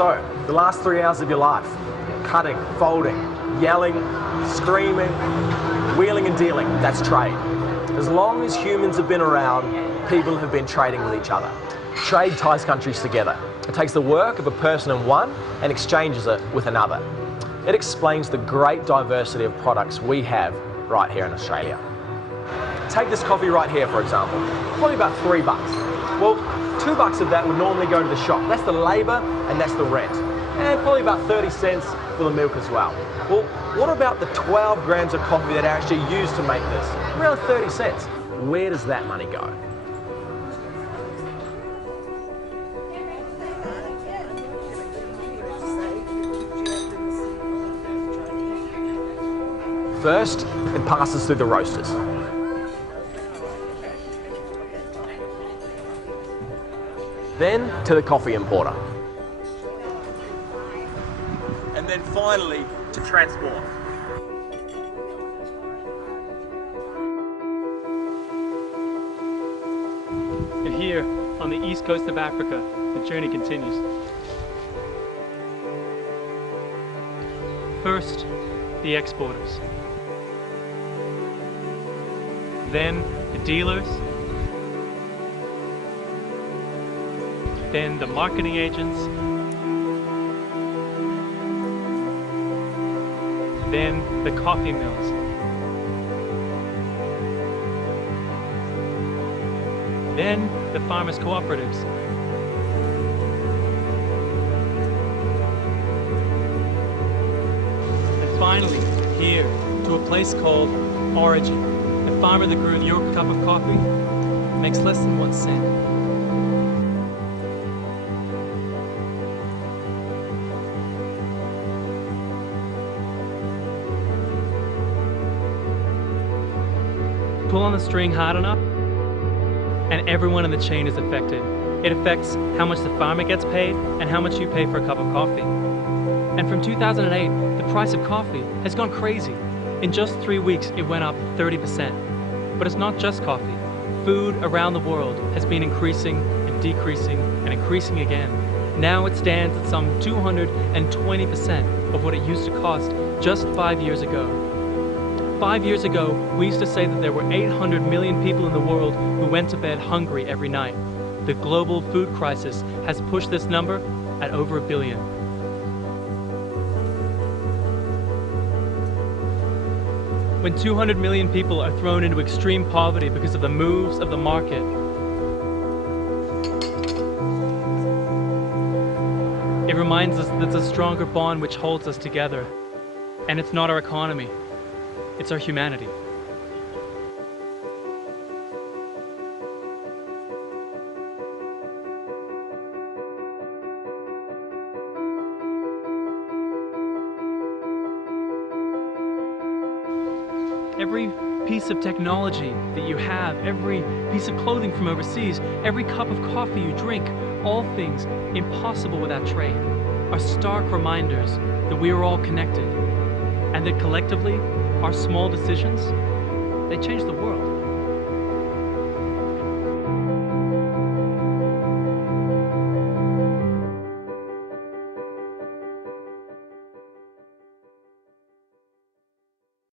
So, the last 3 hours of your life, cutting, folding, yelling, screaming, wheeling and dealing, that's trade. As long as humans have been around, people have been trading with each other. Trade ties countries together. It takes the work of a person in one and exchanges it with another. It explains the great diversity of products we have right here in Australia. Take this coffee right here, for example. Probably about $3. Well, $2 of that would normally go to the shop. That's the labour and that's the rent. And probably about 30 cents for the milk as well. Well, what about the 12 grams of coffee that are actually used to make this? Around 30 cents. Where does that money go? First, it passes through the roasters. Then to the coffee importer. And then finally to transport. And here, on the east coast of Africa, the journey continues. First, the exporters. Then the dealers. Then the marketing agents. Then the coffee mills. Then the farmers' cooperatives. And finally, here, to a place called Origin. The farmer that grew your cup of coffee makes less than 1 cent. Pull on the string hard enough, and everyone in the chain is affected. It affects how much the farmer gets paid and how much you pay for a cup of coffee. And from 2008, the price of coffee has gone crazy. In just 3 weeks, it went up 30%. But it's not just coffee. Food around the world has been increasing and decreasing and increasing again. Now it stands at some 220% of what it used to cost just 5 years ago. 5 years ago, we used to say that there were 800 million people in the world who went to bed hungry every night. The global food crisis has pushed this number at over 1 billion. When 200 million people are thrown into extreme poverty because of the moves of the market, it reminds us that it's a stronger bond which holds us together. And it's not our economy, it's our humanity. Every piece of technology that you have, every piece of clothing from overseas, every cup of coffee you drink, all things impossible without trade, are stark reminders that we are all connected and that collectively, our small decisions, they change the world.